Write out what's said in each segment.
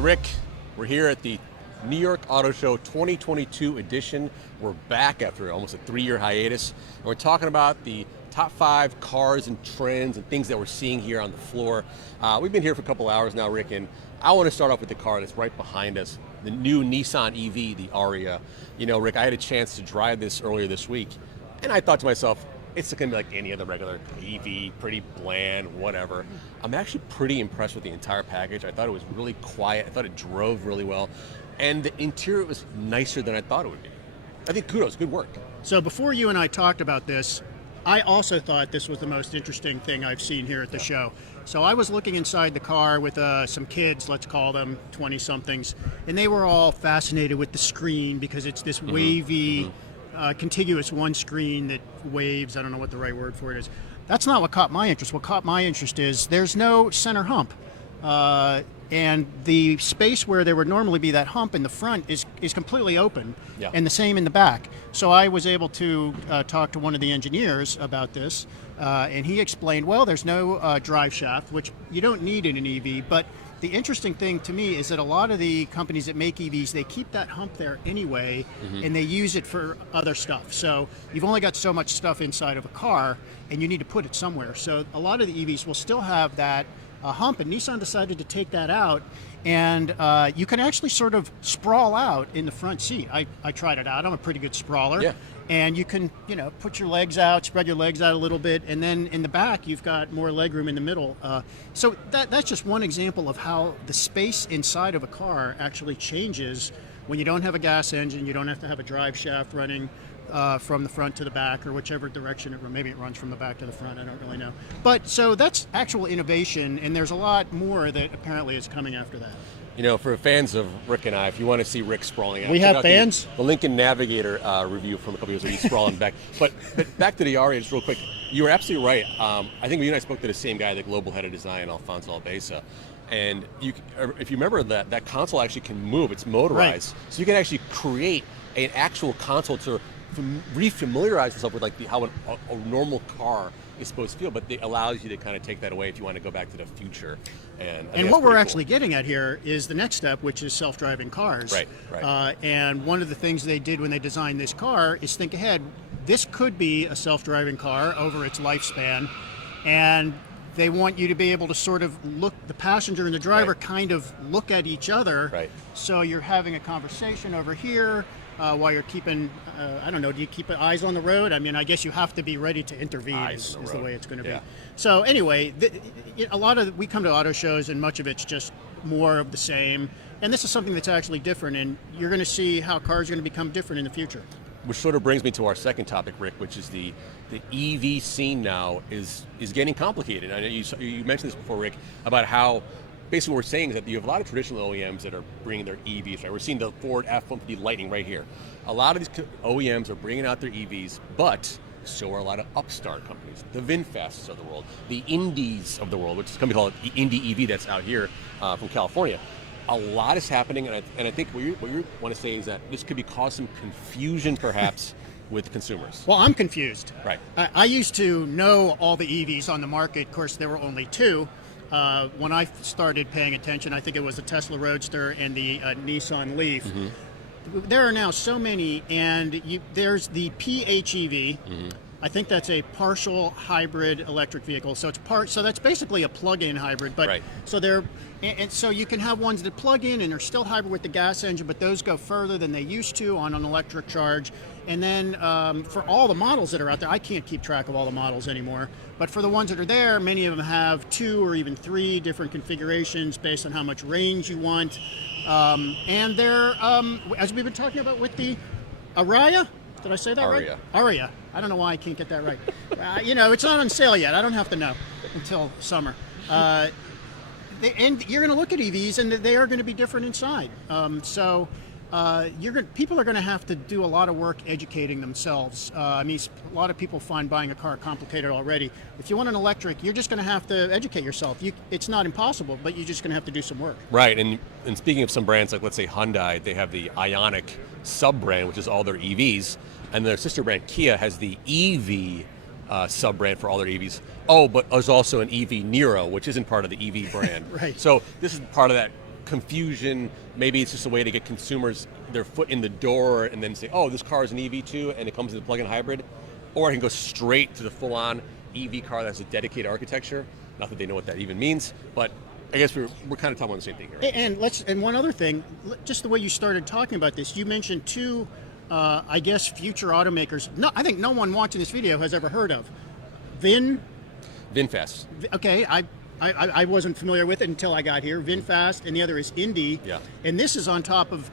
So Rick, we're here at the New York Auto Show 2022 edition. We're back after almost a 3-year hiatus. And we're talking about the top 5 cars and trends and things that we're seeing here on the floor. We've been here for a couple hours now, Rick, and I want to start off with the car that's right behind us, the new Nissan EV, the Ariya. You know, Rick, I had a chance to drive this earlier this week, and I thought to myself, it's going to be like any other regular EV, pretty bland, whatever. I'm actually pretty impressed with the entire package. I thought it was really quiet. I thought it drove really well. And the interior was nicer than I thought it would be. I think kudos, good work. So before you and I talked about this, I also thought this was the most interesting thing I've seen here at the show. So I was looking inside the car with some kids, let's call them 20-somethings, and they were all fascinated with the screen because it's this wavy, contiguous one screen that waves. I don't know what the right word for it is. That's not what caught my interest. What caught my interest is there's no center hump. And the space where there would normally be that hump in the front is completely open, and the same in the back. So I was able to talk to one of the engineers about this, and he explained, well, there's no drive shaft, which you don't need in an EV, but the interesting thing to me is that a lot of the companies that make EVs, they keep that hump there anyway, and they use it for other stuff. So you've only got so much stuff inside of a car, and you need to put it somewhere. So a lot of the EVs will still have that hump, and Nissan decided to take that out, and you can actually sort of sprawl out in the front seat. I tried it out. I'm a pretty good sprawler. Yeah. And you can, put your legs out, spread your legs out a little bit, and then in the back you've got more legroom in the middle. So that's just one example of how the space inside of a car actually changes when you don't have a gas engine. You don't have to have a drive shaft running from the front to the back, or whichever direction maybe it runs from the back to the front, I don't really know. But so that's actual innovation, and there's a lot more that apparently is coming after that. For fans of Rick and I, if you want to see Rick sprawling out, we have fans. The Lincoln Navigator review from a couple years ago, he's sprawling back. But back to the Ariya, just real quick. You were absolutely right. I think you and I spoke to the same guy, the global head of design, Alfonso Albeza. And if you remember that console actually can move. It's motorized, so you can actually create an actual console to re-familiarize yourself with how a normal car is supposed to feel, but it allows you to kind of take that away if you want to go back to the future. And what we're actually getting at here is the next step, which is self-driving cars. Right. And one of the things they did when they designed this car is think ahead. This could be a self-driving car over its lifespan, and they want you to be able to sort of look, the passenger and the driver kind of look at each other. Right. So you're having a conversation over here while you're keeping, I don't know, do you keep eyes on the road? I mean, I guess you have to be ready to intervene is the way it's going to be. So anyway, we come to auto shows and much of it's just more of the same. And this is something that's actually different, and you're going to see how cars are going to become different in the future. Which sort of brings me to our second topic, Rick, which is the EV scene now is getting complicated. I know you mentioned this before, Rick, about how basically what we're saying is that you have a lot of traditional OEMs that are bringing their EVs, right? We're seeing the Ford F-150 Lightning right here. A lot of these OEMs are bringing out their EVs, but so are a lot of upstart companies, the VinFasts of the world, the Indies of the world, which is a company called Indie EV that's out here from California. A lot is happening, and I think what you want to say is that this could be cause some confusion, perhaps, with consumers. Well, I'm confused. Right. I used to know all the EVs on the market. Of course, there were only 2. When I started paying attention, I think it was the Tesla Roadster and the Nissan Leaf. There are now so many, and there's the PHEV. I think that's a partial hybrid electric vehicle. So so that's basically a plug-in hybrid. But so you can have ones that plug in and are still hybrid with the gas engine, but those go further than they used to on an electric charge. And then for all the models that are out there, I can't keep track of all the models anymore, but for the ones that are there, many of them have 2 or even 3 different configurations based on how much range you want. And they're, as we've been talking about with the Ariya, did I say that right? Ariya. I don't know why I can't get that right. It's not on sale yet. I don't have to know until summer. And you're going to look at EVs, and they are going to be different inside. People are going to have to do a lot of work educating themselves. A lot of people find buying a car complicated already. If you want an electric, you're just going to have to educate yourself. It's not impossible, but you're just going to have to do some work. Right, and speaking of some brands, like let's say Hyundai, they have the Ioniq sub-brand, which is all their EVs, and their sister brand Kia has the EV sub-brand for all their EVs. Oh, but there's also an EV Niro, which isn't part of the EV brand. Right. So this is part of that confusion. Maybe it's just a way to get consumers their foot in the door and then say, oh, this car is an EV too, and it comes in a plug-in hybrid. Or I can go straight to the full-on EV car that's a dedicated architecture. Not that they know what that even means, but I guess we're kind of talking about the same thing here. Right? And one other thing, just the way you started talking about this, you mentioned two, I guess, future automakers. No, I think no one watching this video has ever heard of VinFast. Okay, I wasn't familiar with it until I got here. VinFast, and the other is Indy. Yeah. And this is on top of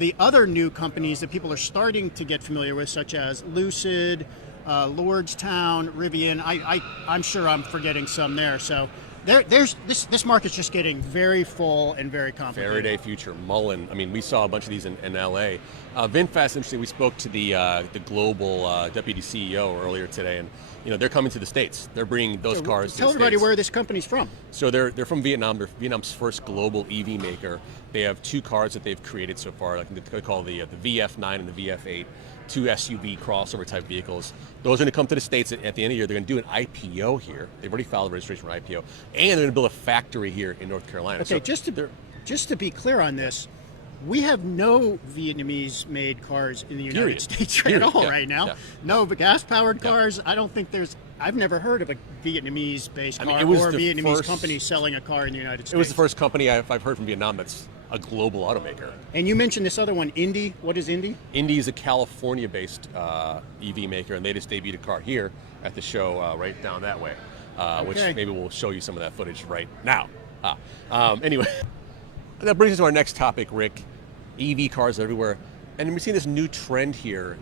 the other new companies that people are starting to get familiar with, such as Lucid, Lordstown, Rivian. I'm sure I'm forgetting some there. So there's this market's just getting very full and very complicated. Faraday Future, Mullen. I mean, we saw a bunch of these in LA. VinFast, interesting. We spoke to the global deputy CEO earlier today, and they're coming to the States. They're bringing those cars to the States. Tell everybody where this company's from. So they're from Vietnam. They're Vietnam's first global EV maker. They have two cars that they've created so far, like they call the VF9 and the VF8, two SUV crossover type vehicles. Those are going to come to the States at the end of the year. They're going to do an IPO here. They've already filed a registration for IPO, and they're going to build a factory here in North Carolina. Okay, so just to be clear on this, we have no Vietnamese-made cars in the United States at all right now. Yeah. No, but gas-powered cars. I don't think I've never heard of a Vietnamese-based car or a Vietnamese company selling a car in the United States. It was the first company I've heard from Vietnam that's a global automaker. And you mentioned this other one, Indy. What is Indy? Indy is a California-based EV maker, and they just debuted a car here at the show right down that way, which maybe we'll show you some of that footage right now. Anyway. That brings us to our next topic, Rick. EV cars everywhere. And we're seeing this new trend here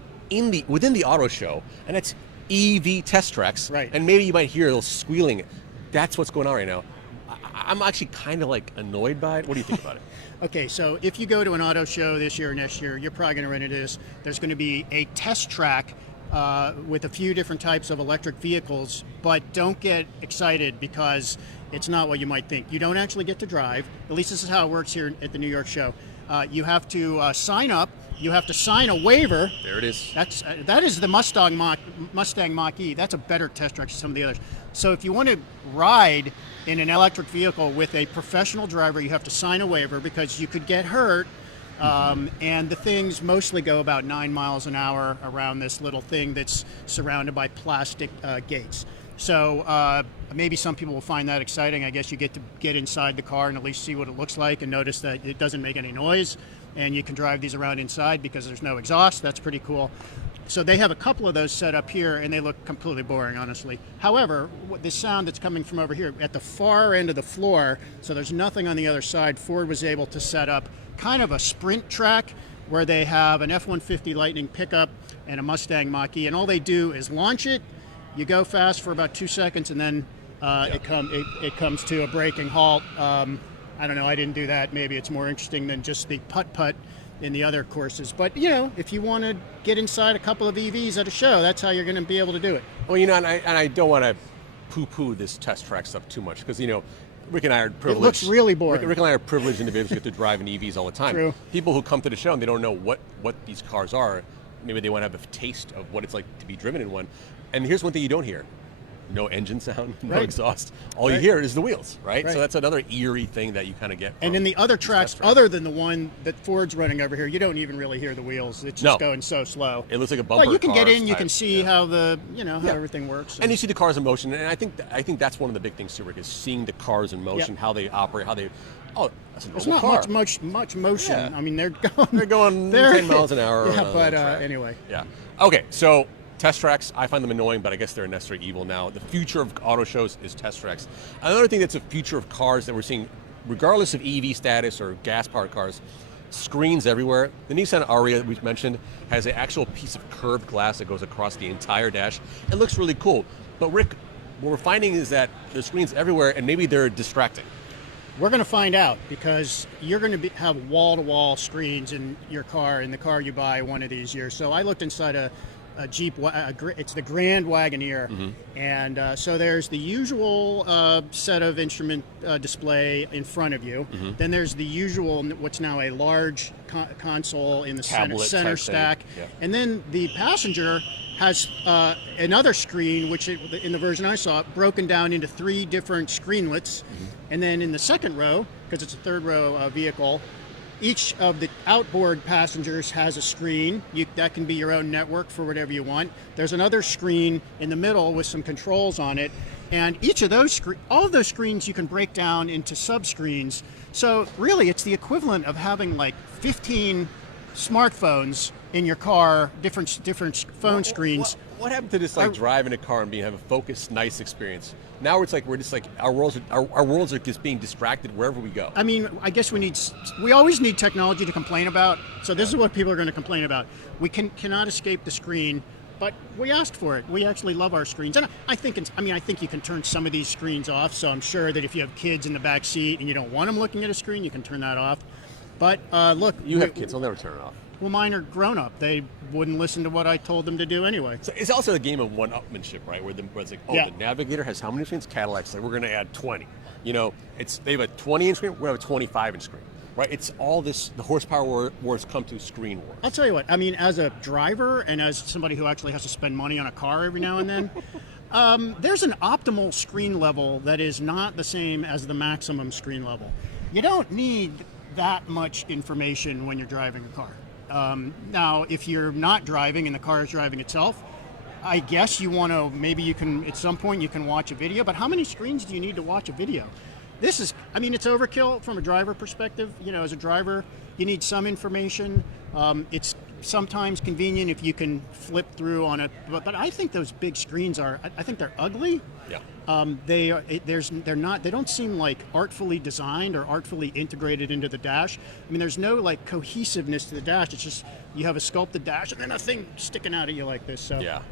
within the auto show, and that's EV test tracks. Right. And maybe you might hear a little squealing. That's what's going on right now. I'm actually kind of annoyed by it. What do you think about it? Okay, so if you go to an auto show this year or next year, you're probably going to run into this. There's going to be a test track with a few different types of electric vehicles, but don't get excited because it's not what you might think. You don't actually get to drive. At least this is how it works here at the New York show. You have to sign up. You have to sign a waiver. There it is. That is the Mustang Mach-E. That's a better test track than some of the others. So if you want to ride in an electric vehicle with a professional driver, you have to sign a waiver because you could get hurt. And the things mostly go about 9 miles an hour around this little thing that's surrounded by plastic gates. So maybe some people will find that exciting. I guess you get to get inside the car and at least see what it looks like and notice that it doesn't make any noise. And you can drive these around inside because there's no exhaust. That's pretty cool. So they have a couple of those set up here, and they look completely boring, honestly. However, the sound that's coming from over here at the far end of the floor, so there's nothing on the other side, Ford was able to set up kind of a sprint track where they have an F-150 Lightning pickup and a Mustang Mach-E, and all they do is launch it. You go fast for about 2 seconds, and then it comes to a braking halt. I don't know, I didn't do that. Maybe it's more interesting than just the putt-putt in the other courses. But, if you want to get inside a couple of EVs at a show, that's how you're going to be able to do it. Well, and I don't want to poo-poo this test track stuff too much because, Rick and I are privileged. It looks really boring. Rick and I are privileged individuals who get to drive in EVs all the time. True. People who come to the show and they don't know what these cars are, maybe they want to have a taste of what it's like to be driven in one. And here's one thing you don't hear. No engine sound, no exhaust. All you hear is the wheels, right? So that's another eerie thing that you kind of get. And in the other tracks, other than the one that Ford's running over here, you don't even really hear the wheels. It's just going so slow. It looks like a bumper. Well, you can get in, you can see how the how everything works. And you see the cars in motion. And I think that's one of the big things too, Rick, is seeing the cars in motion, how they operate, how they. Oh, that's an There's old not car. much motion. Yeah. I mean, they're going 10 miles an hour. Yeah, but anyway. Yeah. Okay, so. Test tracks, I find them annoying, but I guess they're a necessary evil now. The future of auto shows is test tracks. Another thing that's a future of cars that we're seeing, regardless of EV status or gas-powered cars, screens everywhere. The Nissan Ariya that we've mentioned has an actual piece of curved glass that goes across the entire dash. It looks really cool. But Rick, what we're finding is that there's screens everywhere, and maybe they're distracting. We're going to find out because you're going to have wall-to-wall screens in your car, in the car you buy one of these years. So I looked inside a Jeep. It's the Grand Wagoneer, and so there's the usual set of instrument display in front of you. Then there's the usual, what's now a large console in the center stack, and then the passenger has another screen, which in the version I saw, broken down into 3 different screenlets, and then in the second row, because it's a third row vehicle, each of the outboard passengers has a screen. That can be your own network for whatever you want. There's another screen in the middle with some controls on it. And each of those all of those screens you can break down into sub-screens. So really, it's the equivalent of having like 15 smartphones in your car, different phone screens. What happened to this, like driving a car and have a focused, nice experience? Now we're just like our worlds are just being distracted wherever we go. I mean, I guess we always need technology to complain about. So this is what people are going to complain about. We cannot escape the screen, but we asked for it. We actually love our screens, and I think you can turn some of these screens off. So I'm sure that if you have kids in the back seat and you don't want them looking at a screen, you can turn that off. But look, you have kids; they'll never turn it off. Well, mine are grown up. They wouldn't listen to what I told them to do anyway. So it's also a game of one-upmanship, right? Where it's like, the Navigator has how many screens? Cadillac's like, we're going to add 20. You know, they have a 20-inch screen. We're going to have a 25-inch screen, right? It's all this. The horsepower wars come to screen wars. I'll tell you what. I mean, as a driver and as somebody who actually has to spend money on a car every now and then, there's an optimal screen level that is not the same as the maximum screen level. You don't need that much information when you're driving a car. Now, if you're not driving and the car is driving itself, I guess maybe you can, at some point you can watch a video, but how many screens do you need to watch a video? It's overkill from a driver perspective. You know, as a driver, you need some information. It's sometimes convenient if you can flip through on it, but I think those big screens I think they're ugly. Yeah. They don't seem like artfully designed or artfully integrated into the dash. I mean, there's no like cohesiveness to the dash. It's just you have a sculpted dash and then a thing sticking out at you like this. So yeah,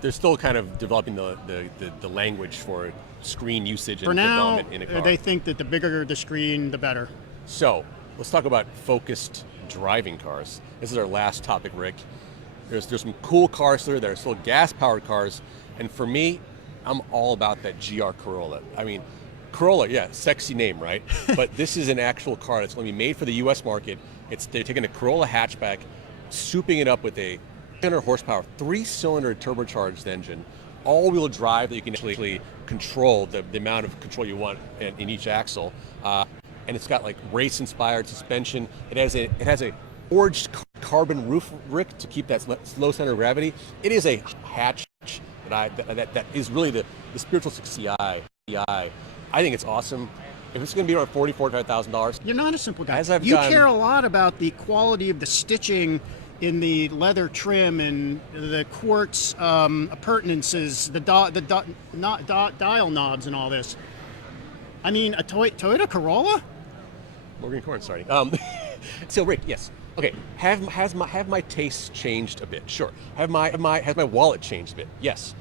they're still kind of developing the language for screen usage and for now, development in a car. They think that the bigger the screen, the better. So let's talk about focused driving cars. This is our last topic, Rick. There's some cool cars there. There's still gas-powered cars, and for me, I'm all about that GR Corolla. I mean, Corolla, yeah, sexy name, right? But this is an actual car that's going to be made for the U.S. market. They're taking a Corolla hatchback, souping it up with a 300 horsepower, 3-cylinder turbocharged engine, all-wheel drive that you can actually control the amount of control you want in each axle. And it's got like race-inspired suspension. It has a forged carbon roof, Rick, to keep that low center of gravity. It is a hatch that is really the spiritual CI. I think it's awesome. If it's going to be around $45,000, you're not a simple guy. You care a lot about the quality of the stitching in the leather trim and the quartz appurtenances, the dial knobs, and all this. I mean, a Toyota Corolla. Morgan Corn, sorry. So Rick, yes. Okay, have my tastes changed a bit? Sure. Has my wallet changed a bit? Yes.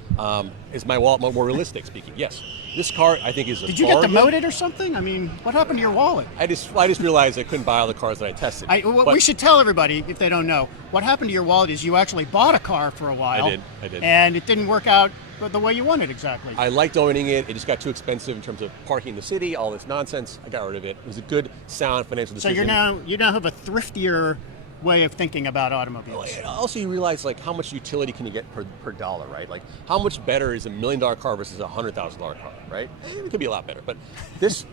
Is my wallet more realistic speaking? Yes. This car, I think, is a Did you get demoted or something? I mean, what happened to your wallet? I just realized I couldn't buy all the cars that I tested. We should tell everybody, if they don't know, what happened to your wallet is you actually bought a car for a while. I did. And it didn't work out the way you wanted exactly. I liked owning it. It just got too expensive in terms of parking in the city, all this nonsense. I got rid of it. It was a good, sound financial decision. So you now have a thriftier way of thinking about automobiles. Also, you realize like how much utility can you get per dollar, right? Like how much better is $1 million car versus a $100,000 car, right? It could be a lot better. But this,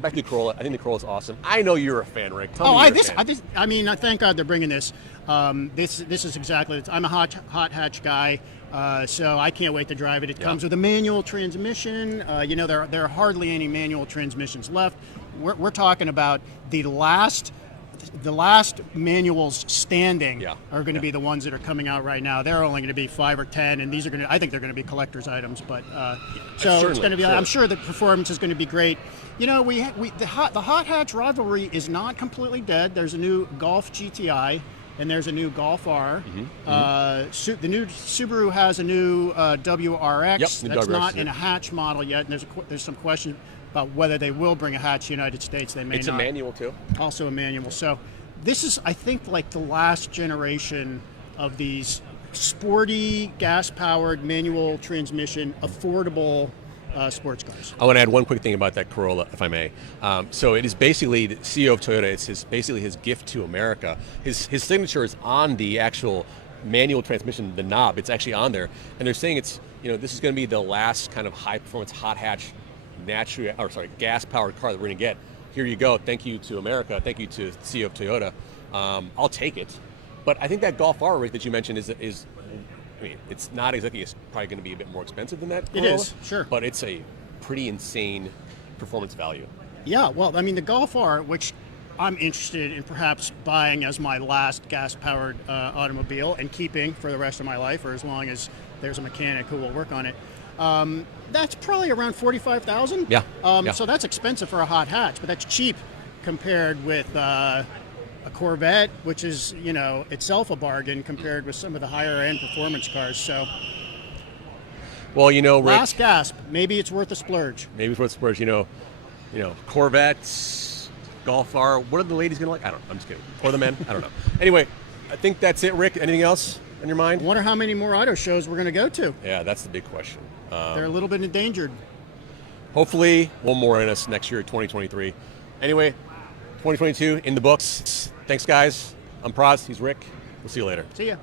back to the Corolla. I think the Corolla is awesome. I know you're a fan, Rick. I thank God they're bringing this. This is exactly. I'm a hot hatch guy. So I can't wait to drive it. It comes with a manual transmission. There are hardly any manual transmissions left. We're talking about the last manuals standing are going to be the ones that are coming out right now. They're only going to be 5 or 10, and I think they're going to be collector's items. But so it's going to be. I'm sure the performance is going to be great. You know, the hot hatch rivalry is not completely dead. There's a new Golf GTI. And there's a new Golf R. The new Subaru has a new WRX. That's WRX, not in a hatch model yet. And there's some question about whether they will bring a hatch to the United States. They may not. It's a manual too. Also a manual. So this is, I think, like the last generation of these sporty, gas-powered, manual transmission, affordable sports cars. I want to add one quick thing about that Corolla, if I may. So it is basically the CEO of Toyota. It's basically his gift to America. His signature is on the actual manual transmission, the knob. It's actually on there, and they're saying it's this is going to be the last kind of high-performance hot hatch, gas-powered car that we're going to get. Here you go. Thank you to America. Thank you to the CEO of Toyota. I'll take it. But I think that Golf R rate that you mentioned is I mean, it's not exactly, it's probably going to be a bit more expensive than that Corolla. It is, sure. But it's a pretty insane performance value. Yeah, well, I mean, the Golf R, which I'm interested in perhaps buying as my last gas-powered automobile and keeping for the rest of my life, or as long as there's a mechanic who will work on it. That's probably around $45,000. Yeah. Yeah. So that's expensive for a hot hatch, but that's cheap compared with a Corvette, which is itself a bargain compared with some of the higher-end performance cars. So, well, Rick, last gasp. Maybe it's worth a splurge. Maybe it's worth a splurge. Corvettes, Golf R. What are the ladies gonna like? I don't know. I'm just kidding. Or the men? I don't know. Anyway, I think that's it, Rick. Anything else on your mind? I wonder how many more auto shows we're going to go to. Yeah, that's the big question. They're a little bit endangered. Hopefully, one more in us next year, 2023. Anyway, 2022 in the books. Thanks, guys. I'm Pras. He's Rick. We'll see you later. See ya.